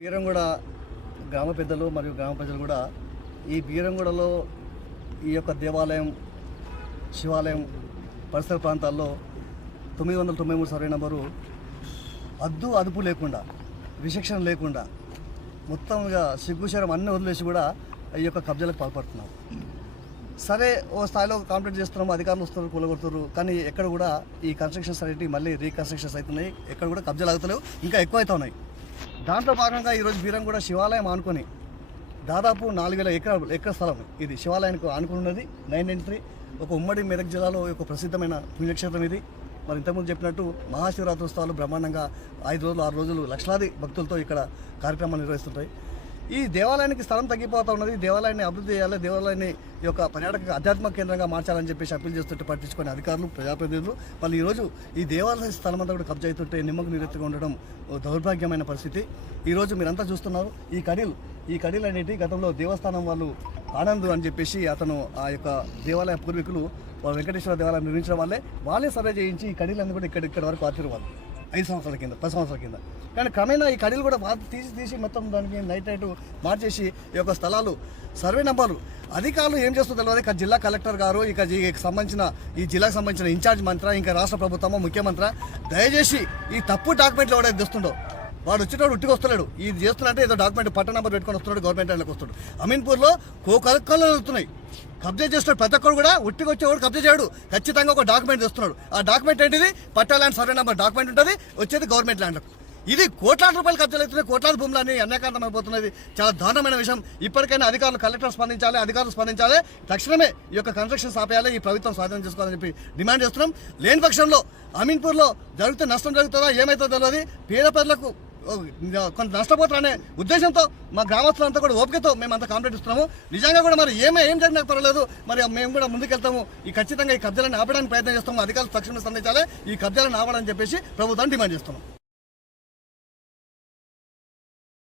బీరంగూడ గ్రామ పెద్దలు మరియు గ్రామ ప్రజలు కూడా ఈ బీరంగూడలో ఈ యొక్క దేవాలయం శివాలయం పరిసర ప్రాంతాల్లో తొమ్మిది వందల తొంభై మూడు సర్వే నంబరు అద్దు అదుపు లేకుండా విశిక్షణ లేకుండా మొత్తంగా సిగ్గుశరం అన్ని వదిలేసి కూడా ఈ యొక్క కబ్జాలకు పాల్పడుతున్నారు సరే ఓ స్థాయిలో కాంప్లీట్ చేస్తున్నాము అధికారులు వస్తున్నారు కూలగొడుతున్నారు కానీ ఎక్కడ కూడా ఈ కన్స్ట్రక్షన్స్ అనేవి మళ్ళీ రీకన్స్ట్రక్షన్స్ అవుతున్నాయి ఎక్కడ కూడా కబ్జాలు అవుతలేవు ఇంకా ఎక్కువ అవుతున్నాయి దాంట్లో భాగంగా ఈరోజు వీరం కూడా శివాలయం ఆనుకొని దాదాపు నాలుగు వేల ఎకరాలు ఎకర స్థలం ఇది శివాలయానికి ఆనుకుని ఉన్నది నైన్ నైన్ త్రీ ఒక ఉమ్మడి మెదక్ జిల్లాలో ఒక ప్రసిద్ధమైన పుణ్యక్షేత్రం ఇది. మరి ఇంతకుముందు చెప్పినట్టు మహాశివరాత్రి ఉత్సవాలు బ్రహ్మాండంగా ఐదు రోజులు ఆరు రోజులు లక్షలాది భక్తులతో ఇక్కడ కార్యక్రమాలు నిర్వహిస్తుంటాయి. ఈ దేవాలయానికి స్థలం తగ్గిపోతా ఉన్నది. దేవాలయాన్ని అభివృద్ధి చేయాలి. దేవాలయాన్ని ఈ యొక్క పర్యాటక ఆధ్యాత్మిక కేంద్రంగా మార్చాలని చెప్పేసి అప్పీల్ చేస్తుంటే పట్టించుకునే అధికారులు ప్రజాప్రతినిధులు మళ్ళీ ఈరోజు ఈ దేవాలయ స్థలం అంతా కూడా కబ్జా అవుతుంటే నిమ్మకు నిరెత్తుగా ఉండడం ఓ దౌర్భాగ్యమైన పరిస్థితి. ఈరోజు మీరంతా చూస్తున్నారు. ఈ కడీలు ఈ కడీలు అనేటి గతంలో దేవస్థానం వాళ్ళు ఆనంద్ అని చెప్పేసి అతను ఆ యొక్క దేవాలయ పూర్వీకులు వెంకటేశ్వర దేవాలయం నిర్మించడం వల్లే వాళ్ళే సర్వే చేయించి ఈ కడీలన్నీ కూడా ఇక్కడ ఇక్కడ వరకు ఆతిరు వాళ్ళు. ఐదు సంవత్సరాల కింద పది సంవత్సరాల కింద. కానీ క్రమేణా ఈ కడీలు కూడా బాగా తీసి తీసి మొత్తం దానికి నైట్ నైట్ మార్చేసి ఈ యొక్క స్థలాలు సర్వే నెంబర్లు. అధికారులు ఏం చేస్తుందో తెలియదు ఇక జిల్లా కలెక్టర్ గారు ఇక సంబంధించిన ఈ జిల్లాకు సంబంధించిన ఇన్ఛార్జ్ మంత్ర ఇంకా రాష్ట్ర ప్రభుత్వము ముఖ్యమంత్రి దయచేసి ఈ తప్పు డాక్యుమెంట్లు ఎవడైతే తెస్తుండో వాడు వచ్చేటోడు ఉట్టికి వస్తలేడు. ఇది చేస్తున్నట్టే ఏదో డాక్యుమెంట్ పట్ట నెంబర్ పెట్టుకొని వస్తున్నాడు గవర్నమెంట్ వాళ్ళకి వస్తున్నాడు. అమీన్పూర్లో కో కలెక్టర్లు వెళ్తున్నాయి కబ్జా చేస్తున్నాడు ప్రతి ఒక్కరు కూడా ఉట్టికి వచ్చేవాడు కబ్జా చేయడు. ఖచ్చితంగా ఒక డాక్యుమెంట్ ఇస్తున్నాడు ఆ డాక్యుమెంట్ ఏంటిది? పట్టా ల్యాండ్ సర్వే నెంబర్ డాక్యుమెంట్ ఉంటుంది వచ్చేది గవర్నమెంట్ ల్యాండ్ ఇది కోట్లాది రూపాయలు ఖర్చులు అవుతున్నాయి కోట్లాది భూములన్నీ అన్యాకాంతం అయిపోతున్నది. చాలా దారుణమైన విషయం. ఇప్పటికైనా అధికారులు కలెక్టర్ స్పందించాలి అధికారులు స్పందించాలి. తక్షణమే ఈ యొక్క కన్స్ట్రక్షన్ ఆపేయాలి ఈ ప్రభుత్వం స్వాధీనం చేసుకోవాలని చెప్పి డిమాండ్ చేస్తున్నాం. లేని పక్షంలో అమీన్పూర్లో జరిగితే నష్టం జరుగుతుందా ఏమవుతుందో తెలియదు. పేద ప్రజలకు కొంత నష్టపోతారనే ఉద్దేశంతో మా గ్రామస్తులంతా కూడా ఓపికతో మేము అంతా కాంప్లైంట్ ఇస్తున్నాము. నిజంగా కూడా మరి ఏమే ఏం జరిగినా పర్వాలేదు. మరి మేము కూడా ముందుకెళ్తాము. ఈ ఖచ్చితంగా ఈ కబ్జాలను ఆపడానికి ప్రయత్నం చేస్తాము. అధికారులు తక్షణమే స్పందించాలి. ఈ కబ్జాలను ఆపాలని చెప్పేసి ప్రభుత్వాన్ని డిమాండ్ చేస్తున్నాం.